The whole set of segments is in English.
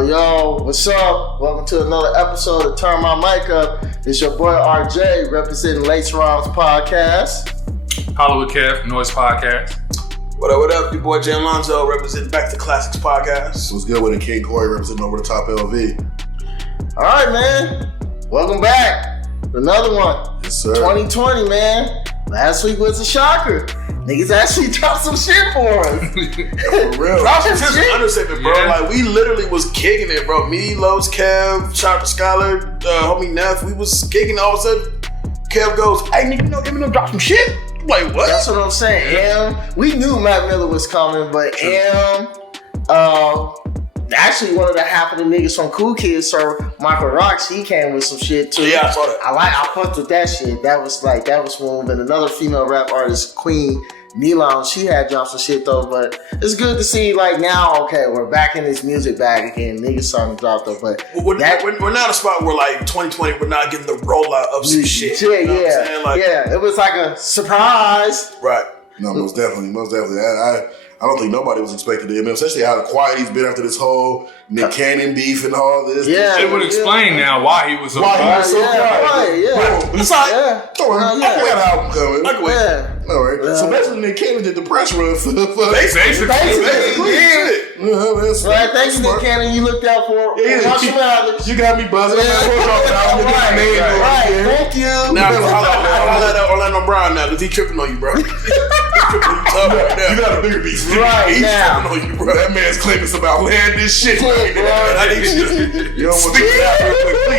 Yo, what's up? Welcome to another episode of Turn My Mic Up. It's your boy RJ representing Lace Rhymes Podcast. Hollywood Kev, Noise Podcast. What up? Your boy Jay Alonzo representing Back to Classics Podcast. What's good with it? King Corey representing Over the Top LV. All right, man. Welcome back. Another one. Yes, sir. 2020, man. Last week was a shocker. Niggas actually dropped some shit for us. For real. Drop some shit. Understatement, bro. Yeah. Like, we literally was kicking it, bro. Me, Los, Kev, shout out to Skylar, homie Neff. We was kicking it. All of a sudden, Kev goes, hey, nigga, you know Eminem dropped some shit? I'm like, what? That's what I'm saying. We knew Mac Miller was coming, but actually one of the half of the niggas from Cool Kids, Sir Michael Rocks, he came with some shit too. Yeah, I saw that. I fucked with that shit. That was smooth. And another female rap artist, Queen Nealon, she had dropped some shit though. But it's good to see like now, okay, we're back in this music bag again. Niggas starting to drop though. But we're not at a spot where like 2020, we're not getting the rollout of some shit. You know what I'm saying? Like, yeah, it was like a surprise. Right. No, most definitely. I don't think nobody was expecting the Eminem, especially how quiet he's been after this whole Nick Cannon beef and all this. Yeah, It would explain now why he was so Why he quiet. was so quiet. Yeah. It's like, Don't worry, I got an album coming. I can wait. Yeah. All right. So basically, Nick Cannon did the press run for Basically. Right, thank you, Nick Cannon. You looked out for Marshall. You got me buzzing. Right, thank you. now, holla at Orlando Brown now, because he tripping on you, bro. He tripping on you tough right now. You got a bigger beef. Right He's now. tripping on you, bro. That man's claiming some outlandish shit. I need you don't want you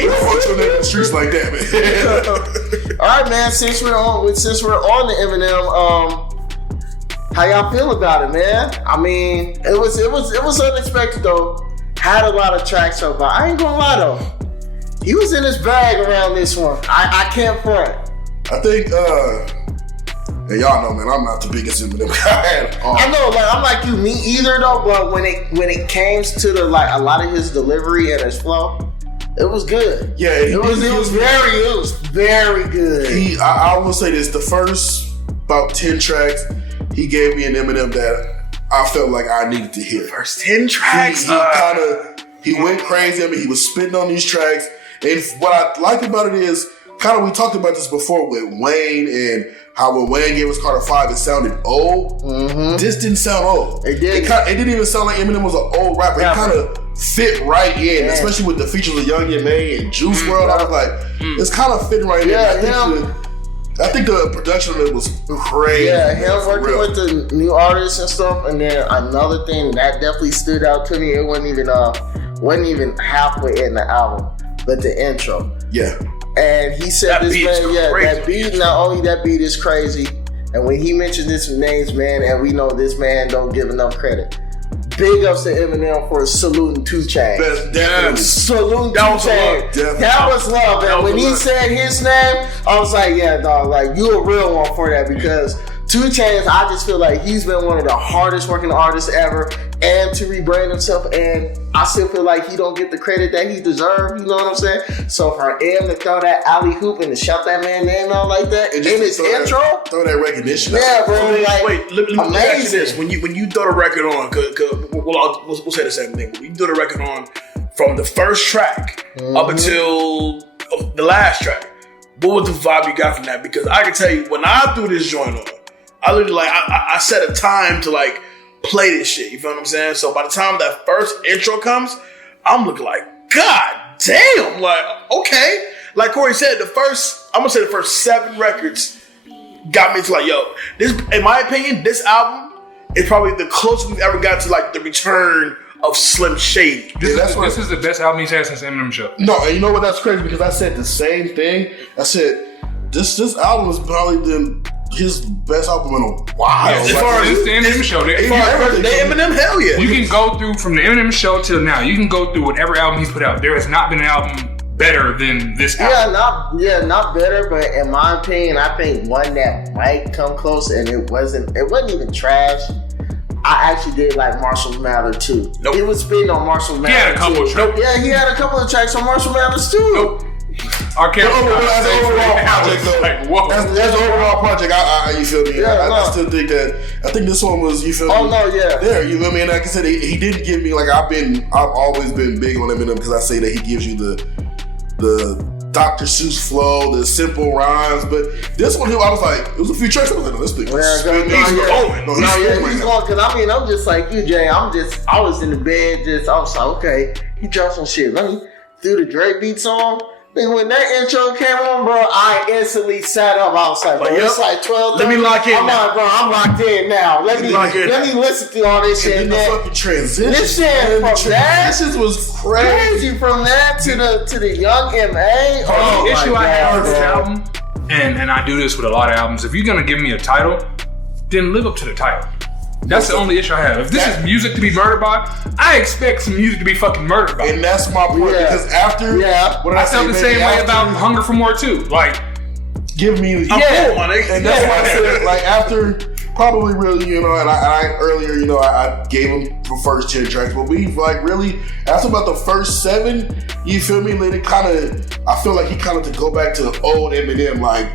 don't want your name in the streets like that, man. All right, man. Since we're on the Eminem, how y'all feel about it, man? I mean, it was unexpected though. Had a lot of tracks up, but I ain't gonna lie though. He was in his bag around this one. I can't front. I think, and y'all know, man, I'm not the biggest Eminem guy at all. I know, like I'm like you, me either though. But when it came to the like a lot of his delivery and his flow, it was good. Yeah, it was very good. I will say this: the first about 10 tracks, he gave me an Eminem that I felt like I needed to hear. First 10 tracks? He went crazy. I mean, he was spitting on these tracks. And what I like about it is, kind of we talked about this before with Wayne and how when Wayne gave us Carter 5, it sounded old. Mm-hmm. This didn't sound old. It did. It didn't even sound like Eminem was an old rapper. It kind of fit right in, especially with the features of Young M.A. and Juice WRLD. I was like, it's kind of fitting right in. I think the production of it was crazy. Yeah, him working with the new artists and stuff. And then another thing that definitely stood out to me, it wasn't even halfway in the album, but the intro. Yeah. And he said that this man, crazy. that beat, not only that beat is crazy, and when he mentioned this names, man, and we know this man don't give enough credit. Big ups to Eminem for saluting 2 Chainz. Saluting 2 Chainz. That was love. And when he said his name, I was like, yeah, dog, like you a real one for that, because 2 Chainz, I just feel like he's been one of the hardest working artists ever, and to rebrand himself, and I still feel like he don't get the credit that he deserves, you know what I'm saying? So for M to throw that alley hoop and to shout that man's name out like that in his intro, throw that recognition out. Bro, like, wait, let me ask you this. When you throw the record on, we'll say the same thing. When you throw the record on from the first track up until the last track, what was the vibe you got from that? Because I can tell you, when I threw this joint on, I literally I set a time to like play this shit. You feel what I'm saying? So by the time that first intro comes, I'm looking like, God damn, like okay. Like Corey said, I'm gonna say the first 7 records got me to like, yo, this, in my opinion, this album is probably the closest we've ever got to like the return of Slim Shady. This is the best album he's had since Eminem Show. No, and you know what? That's crazy because I said the same thing. I said this album is probably his best album in a while. Yeah, as far as the Eminem Show, the Eminem, hell yeah. You can go through from the Eminem Show till now. You can go through whatever album he's put out. There has not been an album better than this album. Not better, but in my opinion, I think one that might come close, and it wasn't even trash. I actually did like Marshall Mathers too. Nope. He was spitting on Marshall Mathers. He had a couple of tracks. Yeah, he had a couple of tracks on Marshall Mathers too. Nope. our camera. As an overall project, though. Like, whoa. As an overall project, you feel me? Yeah, I still think that. I think this one was. You feel me? Oh no, yeah. There, you feel me? And like I said, he didn't give me like I've always been big on Eminem because I say that he gives you the Dr. Seuss flow, the simple rhymes. But this one, I was like, it was a few tracks. I was like, no, this thing. He's going. Cause I mean, I'm just like you, Jay. I was in the bed, I was like, okay, he dropped some shit. Let me threw the Drake beats on. Nigga, when that intro came on, bro, I instantly sat up. I was like, bro, it's like 12. Let me lock in. I'm like, bro, I'm locked in now. Let me listen to all this shit. And then the fucking transitions. This shit from transitions was crazy. From that to the young M.A. The issue I have with this album, and I do this with a lot of albums, if you're gonna give me a title, then live up to the title. That's the only issue I have. If this is music to be murdered by, I expect some music to be fucking murdered by. And that's my point, because after... what did I felt the same way about Hunger for More too. Like, give me... And that's why I said, like, after... Probably really, you know, and I earlier, you know, I gave him the first 10 tracks, but we like really after about the first 7, you feel me? Then it kind of, I feel like he kind of to go back to old Eminem, like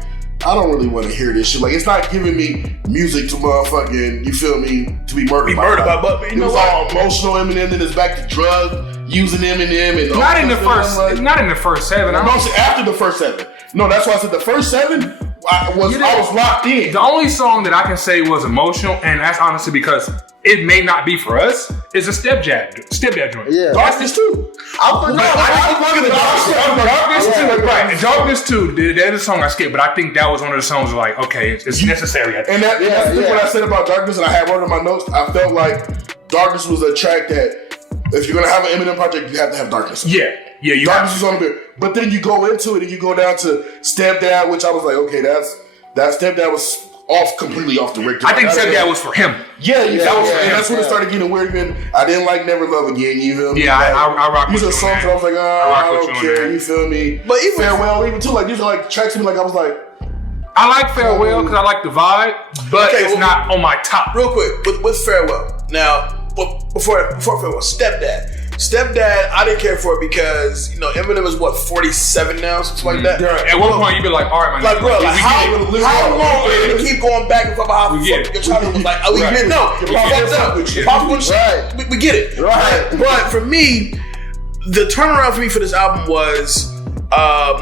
I don't really want to hear this shit. Like it's not giving me music to motherfucking, you feel me, to be murdered by. But you know, it was all emotional Eminem, then it's back to drug using Eminem and not in the first, like, not in the first 7. I'm after the first 7. No, that's why I said the first 7. I was locked in. The only song that I can say was emotional, and that's honestly because it may not be for us, is a stepdad joint. Yeah. Darkness 2. Darkness 2, that is a song I skipped, but I think that was one of the songs like, okay, it's necessary. And that's what I said about Darkness, and I had wrote in my notes. I felt like Darkness was a track that if you're gonna have an Eminem project, you have to have Darkness. Yeah, Darkness was on the but then you go into it and you go down to Stepdad, which I was like, okay, that Stepdad was completely off the Richter. I think Stepdad was for him. Yeah, that was for him. That's when it started getting weird. Then I didn't like Never Love Again. You feel me? Yeah, like, I rock with you. These are songs I was like, I don't care. You feel me? But even Farewell, even too, like these are like tracks to me. Like I was like, I like Farewell because I like the vibe, but it's not on my top. Real quick with Farewell. Now, before Farewell, Stepdad, I didn't care for it because, you know, Eminem is 47 now, something like that. At one point, you'd be like, all right, man. Like, bro, how long are you going to keep going back and forth about how your childhood was like? We get it. No, we get it. Right. But for me, the turnaround for me for this album was,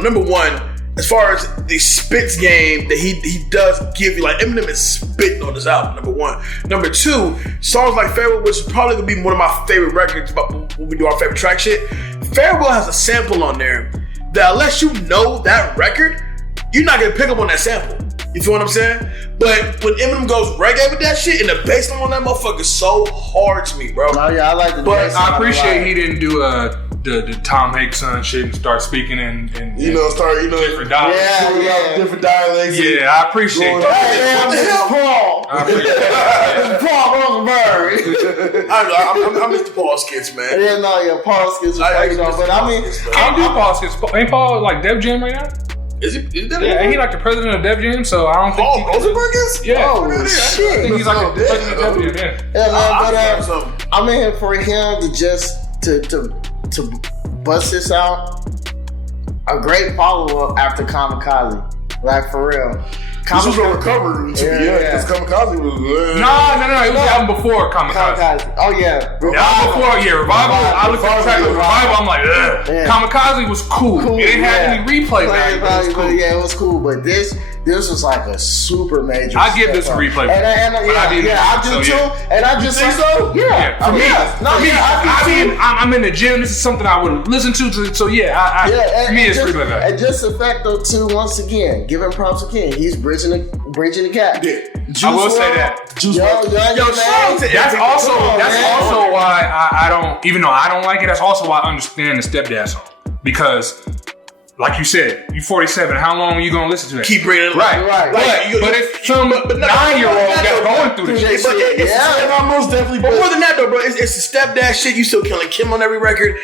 number one, as far as the spits game that he does give you, like Eminem is spitting on this album, number one. Number two, songs like Farewell, which is probably gonna be one of my favorite records when we do our favorite track shit. Farewell has a sample on there that unless you know that record, you're not gonna pick up on that sample. You feel what I'm saying? But when Eminem goes reggae with that shit and the bass line on that motherfucker is so hard to me, bro. Oh yeah, I like the bass. But I appreciate he didn't do the Tom Hanks son shit and start speaking in different dialects. Different dialects. Yeah, I appreciate that. Paul. I appreciate that. Paul Rosenberg. I miss the Paul skits, man. Paul skits. But I mean, can't do Paul skits. Ain't Paul like Def Jam right now? Is he? Yeah, ain't he like the president of Def Jam? So I don't think Paul Rosenberg is? Yeah. Oh shit. I think he's like the president of Def Jam. Yeah, man. But I'm in here for him to just to bust this out. A great follow up after Kamikaze, like for real. This was a recovery. Because Kamikaze was good. No. It was the album before Kamikaze. Oh yeah. The album before, Revival. I looked at the track of Revival. I'm like, ugh. Yeah. Kamikaze was cool. It didn't have any replays. It was cool. But this was like a super major. I give this a replay. I do too. And I just think so. Yeah. For me, I'm in the gym. This is something I would listen to. So for me, it's replay. And just the fact though too. Once again, giving props again. He's bridging the gap. Yeah. I will say that. That's also why I don't. Even though I don't like it, that's also why I understand the Stepdad song because. Like you said, you 47. How long are you gonna listen to that? Keep bringing it right. But if some 9-year-old got going through this shit, most definitely. But more than that, though, bro, it's the Stepdad shit. You still killing Kim on every record.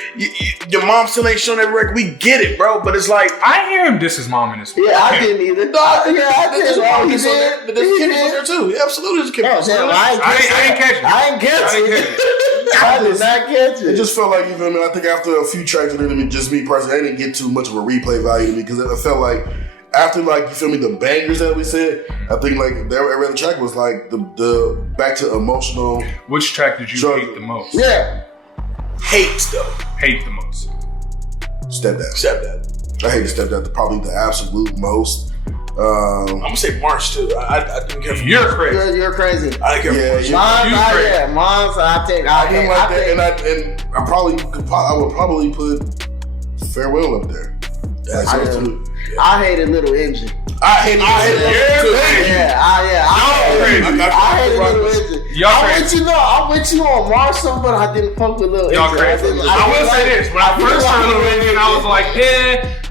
Your mom still ain't showing every record. We get it, bro. But it's like I hear him diss his mom in this. Yeah, I didn't either. I did. But there's Kim on there too. Absolutely, there's Kim. I ain't catch it. I ain't catch it. I did not catch it. It just felt like, you feel me? I think after a few tracks, just me personally, I didn't get too much of a replay value to me because it felt like after, like, you feel me, the bangers that we said, I think like every other track was like the back to emotional. Which track did you hate the most? Yeah. Hate though. Hate the most. Stepdad. I hate Stepdad probably the absolute most. I'm gonna say March too. I didn't care for You're crazy. You're crazy. I didn't care for March. Mine's, I think I didn't like that, and I would probably put Farewell up there. I hated Little Engine. I hated Little Engine. I hated Little Engine. I'm with you on Marshall, but I didn't fuck with Little Engine. Y'all crazy. I will say this: when I first heard Little Engine, I was like,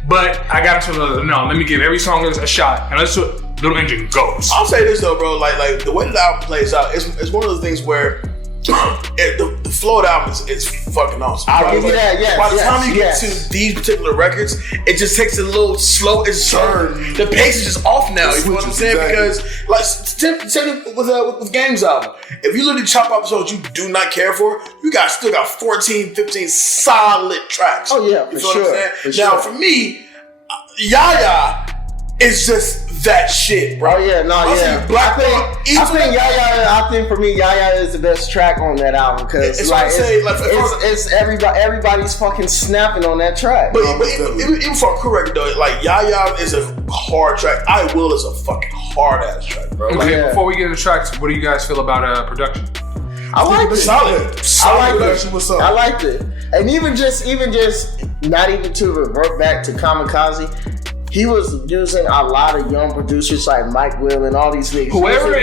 but I got into let me give every song a shot, and let's do Little Engine goes. I'll say this though, bro. Like the way the album plays out, it's one of those things where the flow of the album is fucking awesome. I'll give you that. Yes. By the time you get to these particular records, it just takes a little slow. It's turn. The pace is just off now. You know what I'm saying? Exactly. Because like same with Game's album. If you literally chop up songs you do not care for, you still got 14, 15 solid tracks. Oh yeah, you know what I'm saying? Now for me, Yaya is just that shit, bro. Oh yeah, I think for me, Yaya is the best track on that album because it's everybody's fucking snapping on that track. But even for a crew record though, like Yaya is a hard track. I Will is a fucking hard ass track, bro. Okay, before we get into tracks, what do you guys feel about production? I liked it. Solid. I liked it, and even just not even to revert back to Kamikaze. He was using a lot of young producers like Mike Will and all these niggas. Whoever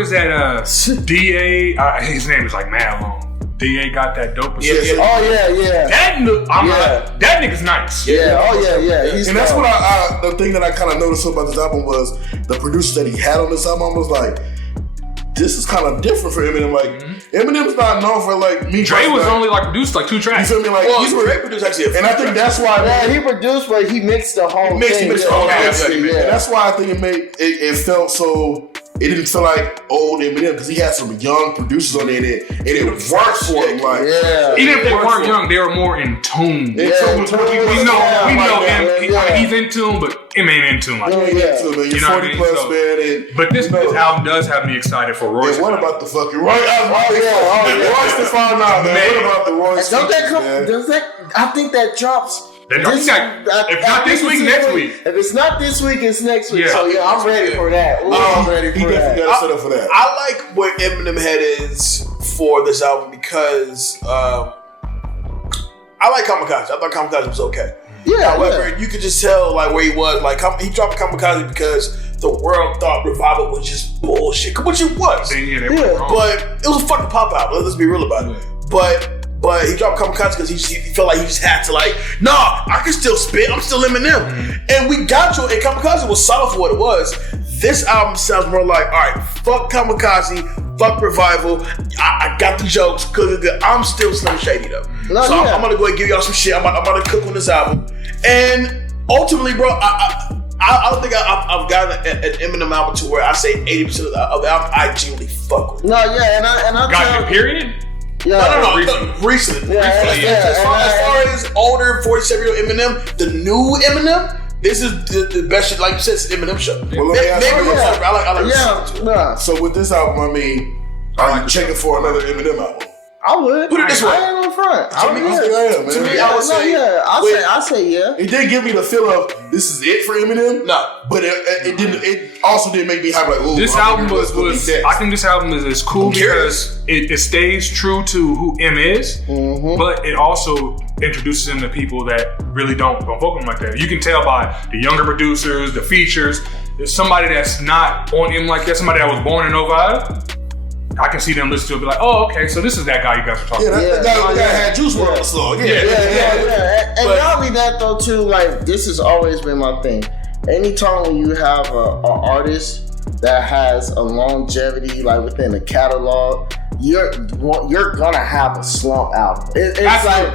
is that DA, his name is like mad long. DA got that dope. Yeah. Oh yeah. That nigga's nice. Yeah. Oh yeah. And that's what the thing that I kind of noticed about this album was the producers that he had on this album was like, this is kind of different for Eminem. Like, Eminem's not known for like me. Dre was only like produced like 2 tracks. You feel me? Like, Dre produced actually, and I think that's why. Yeah, he produced, but he mixed the whole thing. He mixed the whole thing. And that's why I think it felt so. It didn't feel like old Eminem because he had some young producers on it, and it worked for him. Like, even if they weren't young, they were more in tune. We know him. He's in tune, but him ain't in tune. Like, you know what I mean? Plus, man. But this album does have me excited for Royce. What about the fucking Royce? Royce to find out, man. What about the Royce? Does that? I think that drops. If not this week, next week. If it's not this week, it's next week. So I'm ready for that. I'm ready for that. He definitely got set up for that. I like what Eminem head is for this album because I like Kamikaze. I thought Kamikaze was okay. Yeah. However, you could just tell like where he was. Like he dropped Kamikaze because the world thought Revival was just bullshit, which it was. But it was a fucking pop album. Let's be real about it. But he dropped Kamikaze because he felt like he just had to I can still spit. I'm still Eminem. And we got you. And Kamikaze was solid for what it was. This album sounds more like, all right, fuck Kamikaze, fuck Revival. I got the jokes. Good. I'm still Slim Shady though. I'm going to go ahead and give y'all some shit. I'm about to cook on this album. And ultimately, bro, I don't think I've gotten an Eminem album to where I say 80% of the album I genuinely fuck with. And I got period? Yeah, no. Recently. As far as older 47-year-old Eminem, the new Eminem, this is the best shit. Like you said, it's the Eminem show. I like So with this album, I mean, are you checking for another Eminem album? I would. Put it this way. I ain't on front. To me, I would say, I say yeah. It did give me the feel of this is it for Eminem. No, but it didn't. It also didn't make me have like, oh, this album was. I think this album is cool because it stays true to who M is, but it also introduces him to people that really don't fuck with him like that. You can tell by the younger producers, the features. There's somebody that's not on him like that. Somebody that was born in 05. I can see them listen to it and be like, oh, okay, so this is that guy you guys are talking about. That guy had Juice WRLD on the song. And not only that, though, too, like, this has always been my thing. Anytime when you have an artist that has a longevity, like, within a catalog, you're gonna have a slump album. Because I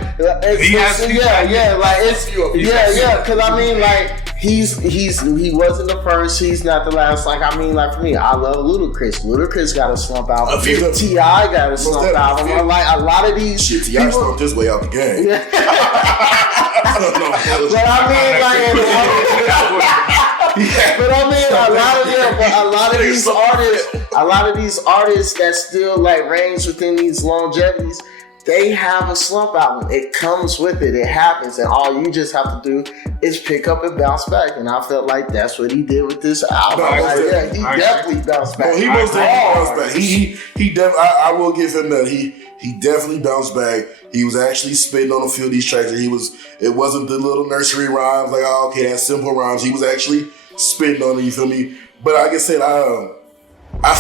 mean, like, he wasn't the first. He's not the last. Like I mean, like for me, I love Ludacris. Ludacris got a slump album. T.I. got a slump album. I like a lot of these. Shit, T.I. slumped his way out the game. Yeah. I don't know. But I mean, a lot of these artists that still like range within these longevities, they have a slump album. It comes with it. It happens. And all you just have to do is pick up and bounce back. And I felt like that's what he did with this album. He definitely bounced back. Well, he most definitely bounced back. He definitely, I will give him that. He definitely bounced back. He was actually spitting on a few of these tracks. And it wasn't the little nursery rhymes like, oh, okay, that's simple rhymes. He was actually spitting on it, you feel me? But like I said, I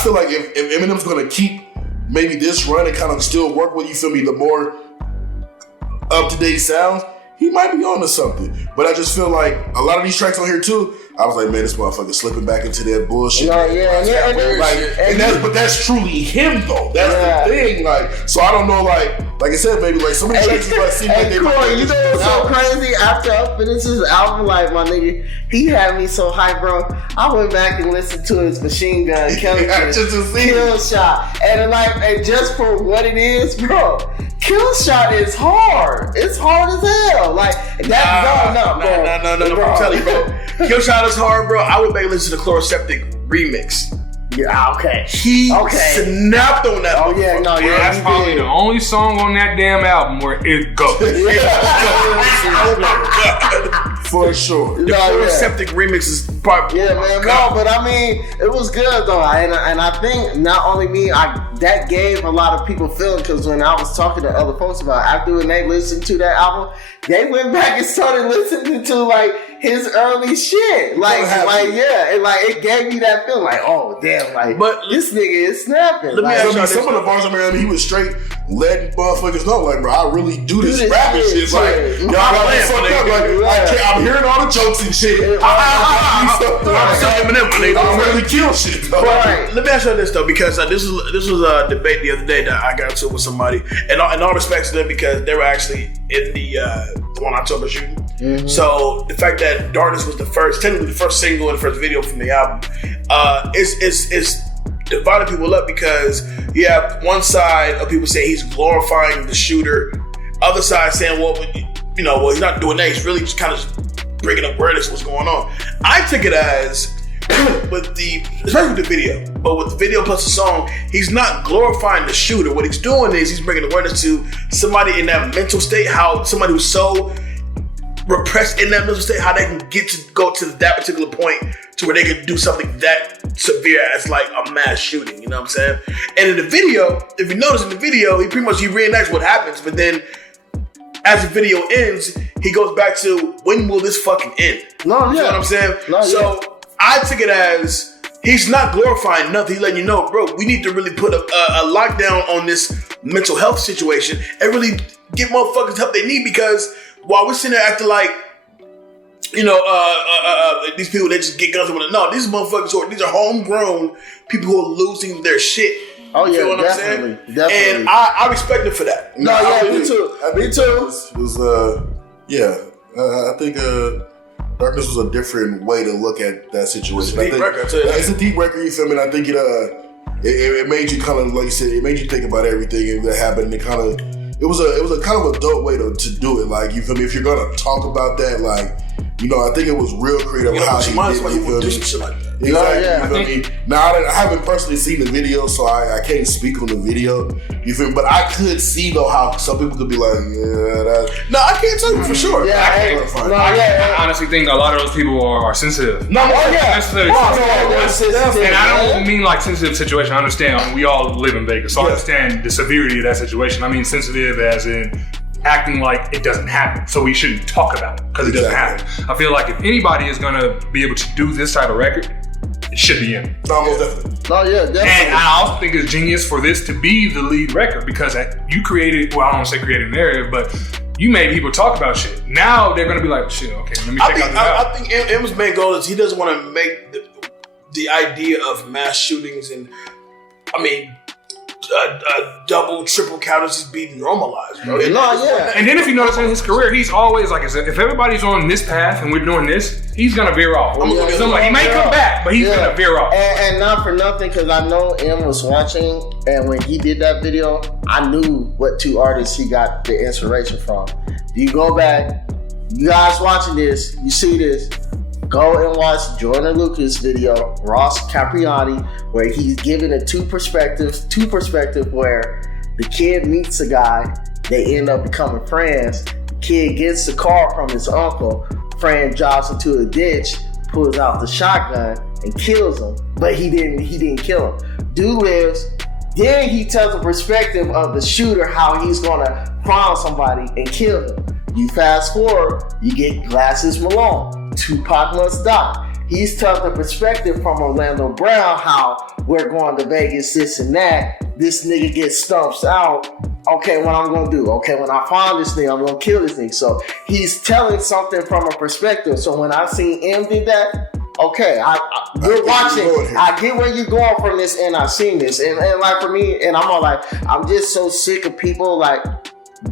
feel like if Eminem's going to keep maybe this run and kind of still work with, you feel me, the more up-to-date sounds, he might be on to something. But I just feel like a lot of these tracks on here too, I was like, man, this motherfucker slipping back into that bullshit. But that's truly him though. That's the thing. Like, so I don't know, like I said, maybe like some of these tracks seem like they Corey, you know what's so crazy? After I finished his album, like my nigga, he had me so hyped, bro. I went back and listened to his Machine Gun Kill Shot, and just for what it is, bro. Kill Shot is hard. It's hard as hell. Like that. No. I'm telling you, bro. Kill Shot is hard, bro. I would maybe listen to the Chloroseptic remix. Yeah, okay. He snapped on that. Oh yeah, no, yeah. That's probably the only song on that damn album where it goes. For sure. The Chloroseptic remix is probably but I mean, it was good though, and I think not only me, that gave a lot of people feeling, because when I was talking to other folks about it, after when they listened to that album, they went back and started listening to like his early shit, it gave me that feeling, like, oh damn, like, but this nigga is snapping. Let me ask you, some of the bars, he was straight letting motherfuckers know, like, bro, I really do this rapping shit. It's like, y'all got me fucked up. Like, I'm hearing all the jokes and shit. I'm really kill shit. Right. Let me ask you this though, because this was a debate the other day that I got into with somebody, and in all respects to them, because they were actually in the one I told about shooting. Mm-hmm. So the fact that Darkness was technically the first single and the first video from the album, it's dividing people up, because you have one side of people saying he's glorifying the shooter, other side saying, well, he's not doing that. He's really just kind of bringing awareness to what's going on. I took it as, especially with the video, but with the video plus the song, he's not glorifying the shooter. What he's doing is he's bringing awareness to somebody in that mental state, how somebody who's so repressed in that mental state, how they can get to go to that particular point to where they can do something that severe as like a mass shooting, you know what I'm saying? And in the video, if you notice in the video, he reenacts what happens, but then as the video ends, he goes back to, when will this fucking end? You know what I'm saying? I took it as, he's not glorifying nothing. He's letting you know, bro, we need to really put a lockdown on this mental health situation and really get motherfuckers the help they need, because while we're sitting there acting like, these people, they just get guns and whatnot. No, these motherfuckers these are homegrown people who are losing their shit. Oh yeah, you know what definitely, I'm saying? And I respect it for that. Me too. I think Darkness was a different way to look at that situation. It's a deep record, you feel me? And I think it made you kind of, like you said, it made you think about everything that happened, and it was a kind of a dope way to do it. Like, you feel me? If you're gonna talk about that, like, I think it was real creative how he did it. You feel me? Shit like that. Exactly. You feel me? Now I haven't personally seen the video, so I can't speak on the video. You feel me? But I could see though how some people could be like, I can't tell you for sure. I honestly think a lot of those people are sensitive. And I don't mean like sensitive situation. I understand we all live in Vegas, so I understand the severity of that situation. I mean sensitive as in acting like it doesn't happen, so we shouldn't talk about it because it doesn't happen. I feel like if anybody is gonna be able to do this type of record, it should be him. Definitely. Definitely. And I also think it's genius for this to be the lead record, because you created, well, I don't want to say created a narrative, but you made people talk about shit. Now they're gonna be like, shit, okay, let me check out this album. I think M's main goal is he doesn't want to make the idea of mass shootings, and I mean, double, triple counters just be normalized, bro. And then if you notice in his career, he's always like I said, if everybody's on this path and we're doing this, he's gonna veer off. He may come back, but he's gonna veer off. And not for nothing, because I know M was watching, and when he did that video, I knew what two artists he got the inspiration from. If you go back, you guys watching this, you see this, go and watch Jordan Lucas' video, Ross Capriati, where he's giving a two perspective where the kid meets a guy, they end up becoming friends. The kid gets the car from his uncle, friend drops into a ditch, pulls out the shotgun and kills him, but he didn't kill him. Dude lives. Then he tells the perspective of the shooter how he's gonna find somebody and kill him. You fast forward, you get Glasses Malone. Tupac must die. He's telling the perspective from Orlando Brown how we're going to Vegas, this and that. This nigga gets stumps out. Okay, what I'm gonna do? Okay, when I find this thing, I'm gonna kill this thing. So he's telling something from a perspective. So when I seen M did that, okay, you're watching. I get where you're going from this, and I've seen this, and like for me, and I'm all like, I'm just so sick of people like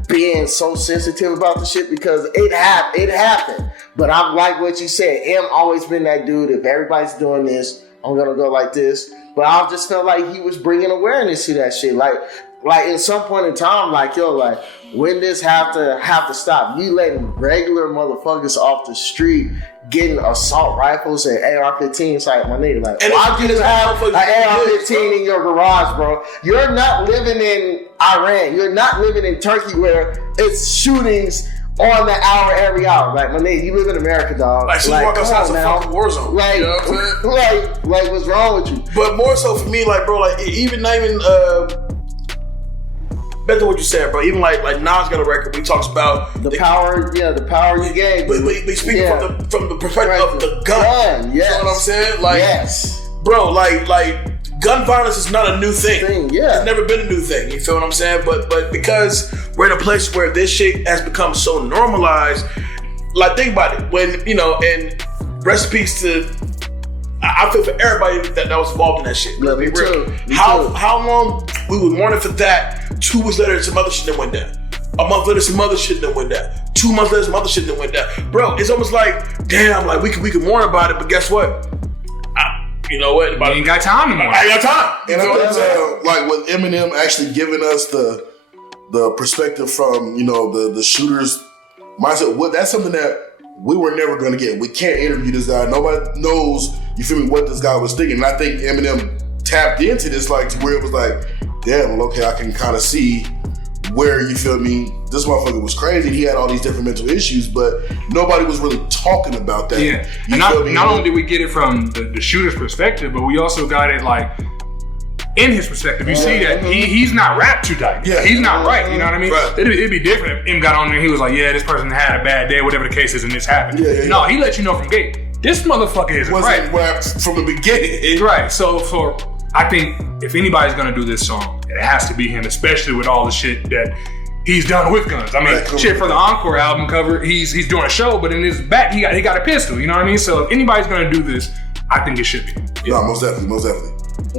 being so sensitive about the shit because it happened. But I like what you said. M always been that dude. If everybody's doing this, I'm gonna go like this. But I just felt like he was bringing awareness to that shit. Like at some point in time, like yo, like when this have to stop? You letting regular motherfuckers off the street getting assault rifles and AR-15s, like my nigga, like why do you have an AR-15 in your garage, bro? You're not living in Iran. You're not living in Turkey where it's shootings on the hour every hour. Like my nigga, you live in America, dog. Like she walk outside some fucking war zone. Like, you know what I'm saying? like what's wrong with you? But more so for me, like bro, like not even back to what you said, bro. Even like Nas got a record where he talks about the power you gave. But speaking from the perspective of the gun. Yes. You know what I'm saying? Like, yes. Bro, like gun violence is not a new thing. Yeah. It's never been a new thing. You feel what I'm saying? But because we're in a place where this shit has become so normalized, like think about it. When, and rest in peace to I feel for everybody that was involved in that shit. Yeah, me too. How long we were mourning for that? 2 weeks later, some other shit that went down. A month later, some other shit that went down. 2 months later, some other shit that went down. Bro, it's almost like, damn, like we can mourn about it, but guess what? You know what? I ain't got time anymore. I ain't got time. And I think like with Eminem actually giving us the perspective from the shooter's mindset. That's something that we were never going to get. We can't interview this guy. Nobody knows, you feel me, what this guy was thinking. And I think Eminem tapped into this, like, to where it was like, damn, well, okay, I can kind of see where, you feel me, this motherfucker was crazy. He had all these different mental issues, but nobody was really talking about that. Yeah. And not only did we get it from the shooter's perspective, but we also got it, like, in his perspective. You see that he's not rap too tight. Yeah. He's not right. You know what I mean? Right. It'd be different if M got on there and he was like, yeah, this person had a bad day, whatever the case is, and this happened. No, he let you know from gate. This motherfucker isn't right. Rap from the beginning. Right. So I think if anybody's gonna do this song, it has to be him, especially with all the shit that he's done with guns. I mean, shit for the Encore album cover, he's doing a show, but in his back he got a pistol. You know what I mean? So if anybody's gonna do this, I think it should be. Yeah. No, most definitely.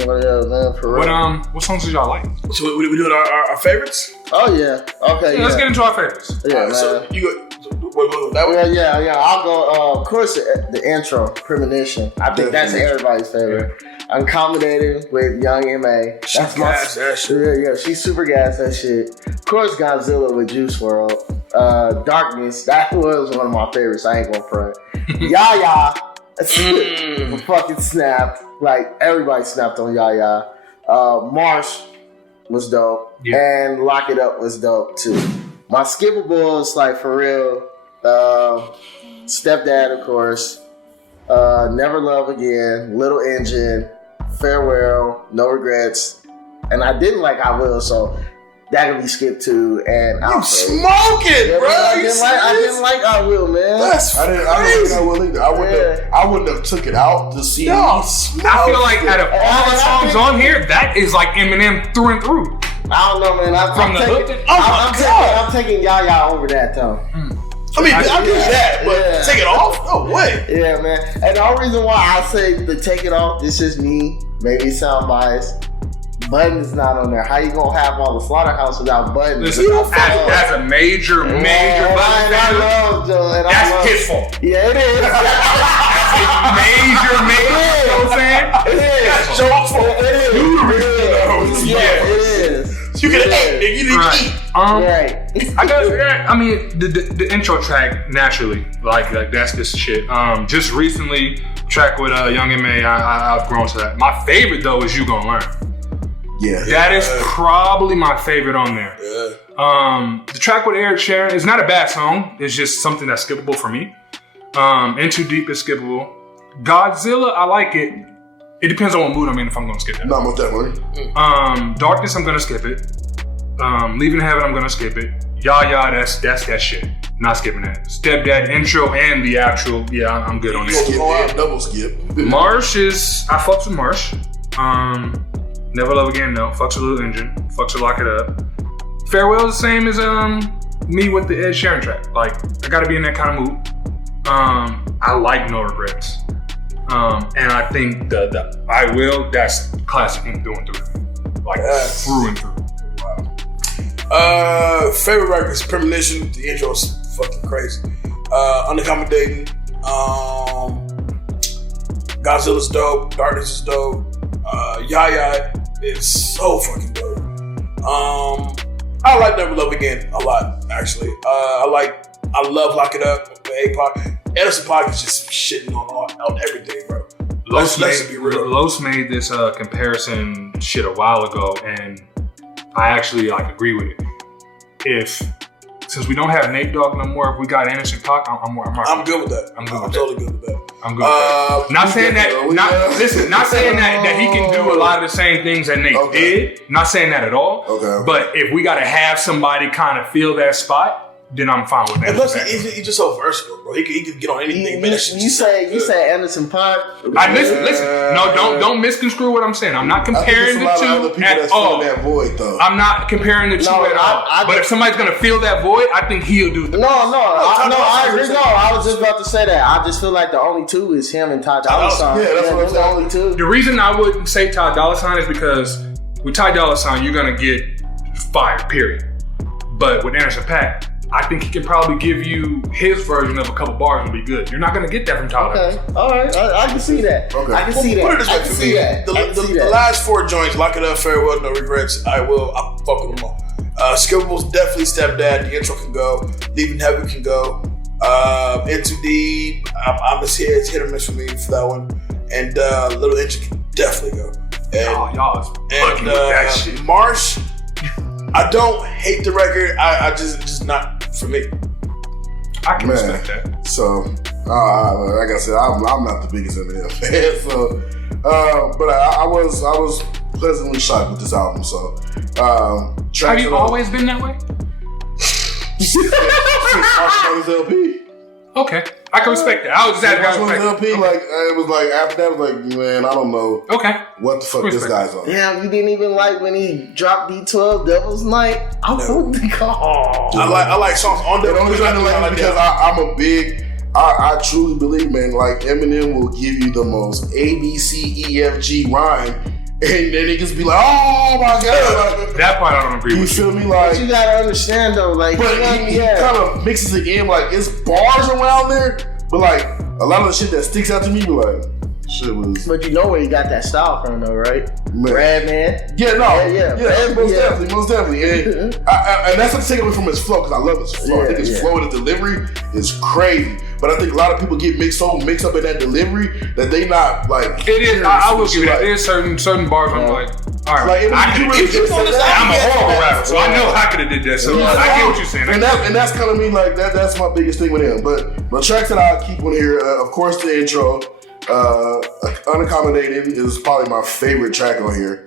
What songs did y'all like? So we doing our favorites? Oh yeah. Okay. Let's get into our favorites. Yeah, man. So you go that way? Yeah. I'll go. Of course, the intro, Premonition. I think that's everybody's favorite. Accommodating with Young M.A. That's gas that shit. Yeah, she's super gas that shit. Of course, Godzilla with Juice WRLD. Darkness, that was one of my favorites. I ain't gonna front. Yaya. Fucking snapped. Like, everybody snapped on Yaya. Marsh was dope. Yeah. And Lock It Up was dope, too. My skippables, like, for real, Stepdad, of course, Never Love Again, Little Engine, Farewell, No Regrets, and I didn't like I Will, so that could be skipped too. And you smoking, bro? I didn't like I Will, man. That's I didn't like I Will either. I wouldn't have took it out to see. I feel like out of all the songs on here, that is like Eminem through and through. I don't know, man. I'm taking Yaya over that though. I mean, I'll give you that, but take it off? No way. Yeah, man. And the only reason why I say to take it off, this is me, maybe sound biased. Button is not on there. How you gonna have all the Slaughterhouse without Button? Listen, that's a major Button fan. That's his fault. Yeah, it is. That's a major fan. It is. Joke's fault. It is. Yeah, it is. You could have ate, nigga. You didn't eat. Right. I mean, the intro track naturally, like that's this shit. Just recently, track with Young M.A. I've grown to that. My favorite though is You Gon' Learn. Yeah, that is probably my favorite on there. Yeah. The track with Eric Sharon is not a bad song. It's just something that's skippable for me. In Too Deep is skippable. Godzilla, I like it. It depends on what mood I'm in if I'm gonna skip that. Not most definitely. Darkness, I'm gonna skip it. Leaving Heaven, I'm gonna skip it. That's that shit. Not skipping that. Stepdad intro and the actual, yeah, I'm good on that. Skip and double skip. Marsh is, I fucks with Marsh. Never Love Again, no. Fucks with Little Engine. Fucks with Lock It Up. Farewell is the same as me with the Ed Sheeran track. Like, I gotta be in that kind of mood. I like No Regrets. And I think the I Will, that's classic through and through. Like, through and through. Favorite records, Premonition. The intro is fucking crazy. Unaccommodating. Godzilla's dope. Darkness is dope. Yaya is so fucking dope. I like Never Love Again a lot, actually. I love Lock It Up with APOC. Anderson .Paak is just shitting on everything, bro. Let's be real. Los made this comparison shit a while ago, and I actually agree with it. Since we don't have Nate Dogg no more, if we got Anderson .Paak, I'm good with that. I'm totally good with that. I'm good with that. Not saying that. Not saying that he can do a lot of the same things that Nate did. Not saying that at all. Okay. But if we got to have somebody kind of fill that spot, then I'm fine with that. And plus, he's just so versatile, bro. He can get on anything. You say Anderson .Paak. Listen. No, don't misconstrue what I'm saying. I'm not comparing the two at all. That void, though. I'm not comparing the two at all. But if somebody's gonna fill that void, I think he'll do. I agree. No, I was just about to say that. I just feel like the only two is him and Ty Dolla $ign. Yeah, that's what I'm saying. The only two. The reason I wouldn't say Ty Dolla $ign is because with Ty Dolla $ign, you're gonna get fire. Period. But with Anderson .Paak, I think he can probably give you his version of a couple bars and be good. You're not going to get that from Tyler. Okay, all right. I can see that. Okay. I can see that. Put it this way for me. The last four joints, Lock It Up, Farewell, No Regrets, I fuck with them all. Skippables, definitely Stepdad. The intro can go. Leaving Heaven can go. In Too Deep, I'm just here. It's hit or miss for me for that one. And Little Engine can definitely go. And, y'all is fucking with that shit. Marsh, I don't hate the record. I just not for me. I can respect that. So, like I said, I'm not the biggest Eminem fan. So, but I was pleasantly shocked with this album. So, have you always been that way? Since Marshall's LP. Okay, I can respect that. I was just asking. LP, it was like after that, I was like, man, I don't know. Okay, what the fuck this guy's on? Damn, you didn't even like when he dropped D12 Devil's Night. I like songs on the only reason I like it because I'm a big. I truly believe, man, like Eminem will give you the most ABCEFG rhyme. And then niggas be like, oh my God. That part I don't agree with. You feel me? Like, but you gotta understand though, like, but he kind of mixes it in, like, it's bars around there, but like, a lot of the shit that sticks out to me, be like, shit was. But you know where you got that style from though, right? Brad Man. Yeah, no. Yeah. Most definitely. And, and that's what I'm taking away from his flow, because I love his flow. I think his flow and his delivery is crazy. But I think a lot of people get mixed up in that delivery that they not like. It is. I will give you that. There is certain bars I'm like, all right. I'm a horrible rapper, so I know I could have did that. So I get what you're saying. And that's kind of me. Like that's my biggest thing with him. But the tracks that I keep on here, of course, the intro, Unaccommodated is probably my favorite track on here.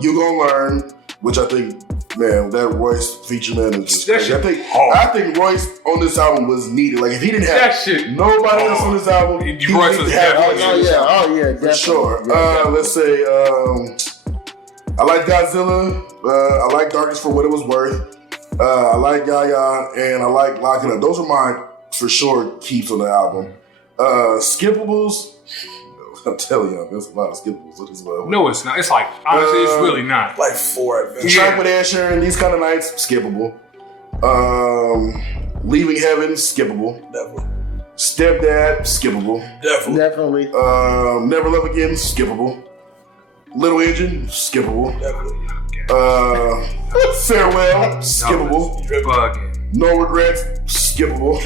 You Gon' Learn, which I think. Man, that Royce feature, man, is just crazy. I think Royce on this album was needed. Like, if he didn't have nobody else on this album, Royce was definitely for sure. Let's say, I like Godzilla. I like Darkness for what it was worth. I like Yaya, and I like Lock It Up. Those are my, for sure, keeps on the album. Skippables, I'm telling y'all, there's a lot of skippables with this one. No, it's not. It's like, honestly, it's really not. Like 4 at best. Track with Ed Sheeran, these kind of nights, skippable. Leaving Heaven, skippable. Definitely. Stepdad, skippable. Definitely. Never Love Again, skippable. Little Engine, skippable. Definitely. Farewell, skippable. No Regrets, skippable.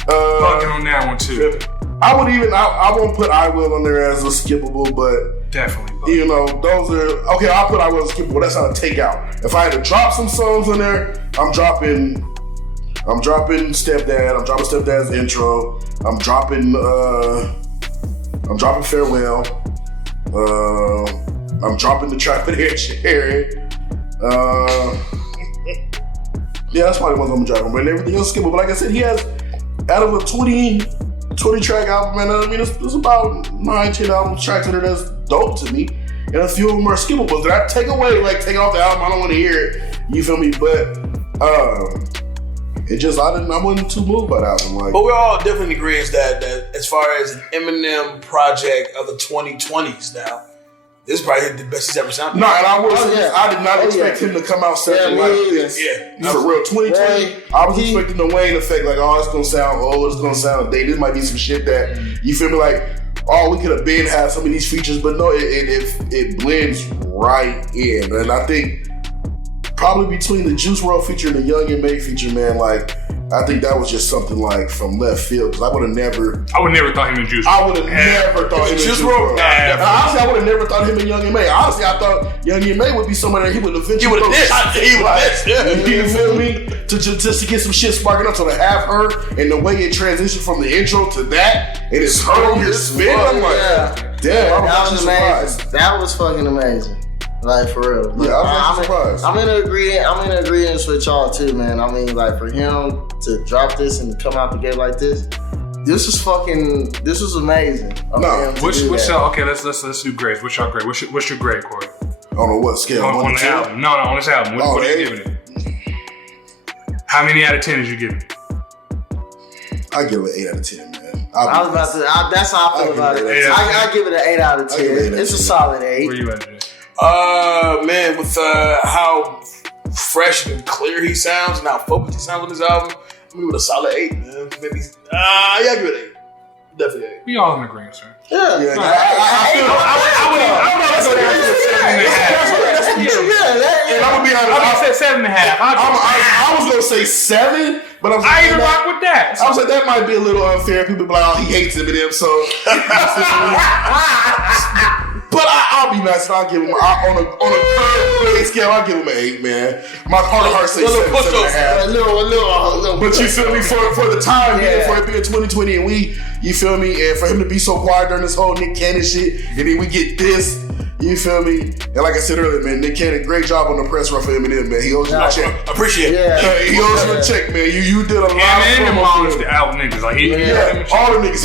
Fucking on that one too. I won't put I Will on there as a skippable, but definitely. You know, those are okay. I'll put I Will as a skippable. That's not a takeout. If I had to drop some songs on there, I'm dropping Stepdad. I'm dropping Stepdad's intro. I'm dropping Farewell. I'm dropping the track with Ed Sheeran. Yeah, that's probably the ones I'm dropping. But everything else skippable. But like I said, he has out of a 20 track album, man. I mean, there's about 9-10 album tracks in there that's dope to me, and a few of them are skippable. Did I take away, like take off the album? I don't want to hear it. You feel me? But it just I wasn't too moved by that album. Like, but we all definitely agree that as far as an Eminem project of the 2020s now, this is probably the best he's ever sounded. No, and I did not expect him to come out sounding like this. Yeah, for real. 2020, I was expecting the Wayne effect, like, oh, it's gonna sound old, it's gonna sound dated. This might be some shit that you feel me, like, oh, we could have been had some of these features, but no, it blends right in. And I think probably between the Juice WRLD feature and the Young and May feature, man, like, I think that was just something like from left field, because I would have never thought him and Juice. I would have never thought him and Juice WRLD. Honestly, I would have never thought him and Young and May. Honestly, I thought Young and May would be someone that he would eventually. He would have dissed. You feel me? Just to get some shit sparking up. So to have her and the way it transitioned from the intro to that, and it's her on your spin. I'm like, damn, that was amazing. That was fucking amazing. Like, for real. Yeah, I was surprised. I'm in agreement with y'all too, man. I mean, like, for him to drop this and come out together like this was amazing. Okay, let's do grades. What's your grade? What's your grade, Corey? On what scale? On the album. No, on this album. What are you giving it? How many out of 10 is you giving it? I give it an 8 out of 10, man. That's how I feel about it. I give it an 8 out of 10. It's a solid 8. Where you at, Jay? Man, with how fresh and clear he sounds and how focused he sounds on this album, I'm gonna give it a solid 8, man. Maybe, yeah, give it an 8. Definitely 8. We all in agreement, sir. Yeah. I would be honest. I said 7.5. I was gonna say 7, but I even rock with that. I was like, that might be a little unfair. People be like, oh, he hates Eminem, so. But I'll be nice and I'll give him on a current scale. I'll give him an 8, man. My heart says 7.5. A little. But you feel me, for the time, for it being 2020, and you feel me, and for him to be so quiet during this whole Nick Cannon shit, and then we get this. You feel me? And like I said earlier, man, Nick Cannon, great job on the press run for Eminem, man. He owes you a check. Appreciate it. He owes you a check, man. You did a lot of promo. The out niggas. Like, all the niggas.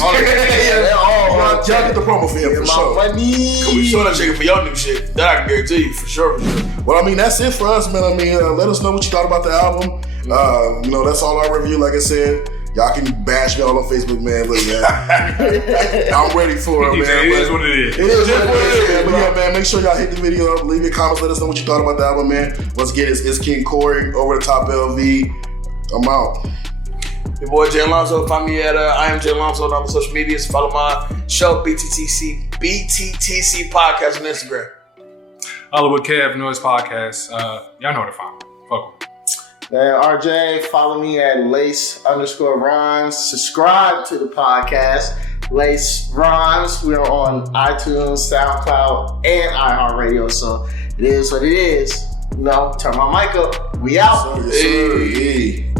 Y'all get the promo for him, for sure. We sure that checking for your new shit. That I can guarantee you, for sure. Well, I mean, that's it for us, man. I mean, let us know what you thought about the album. That's all our review, like I said. Y'all can bash me all on Facebook, man. Look, man, I'm ready for it, man. It is what it is. It is what it is. But yeah, man, make sure y'all hit the video up, leave your comments, let us know what you thought about the album, man. Once again, it's King Corey, Over the Top LV. I'm out. Your boy Jay Alonso. Find me at I am Jay Alonso on all the social medias. Follow my show BTTC Podcast on Instagram. Hollywood Kev Noise Podcast. Y'all know where to find me. Fuck with me. RJ, follow me at Lace_Rhymes. Subscribe to the podcast, Lace Rhymes. We're on iTunes, SoundCloud, and iHeartRadio. So it is what it is. Turn my mic up. We out. Yes, sir. Hey.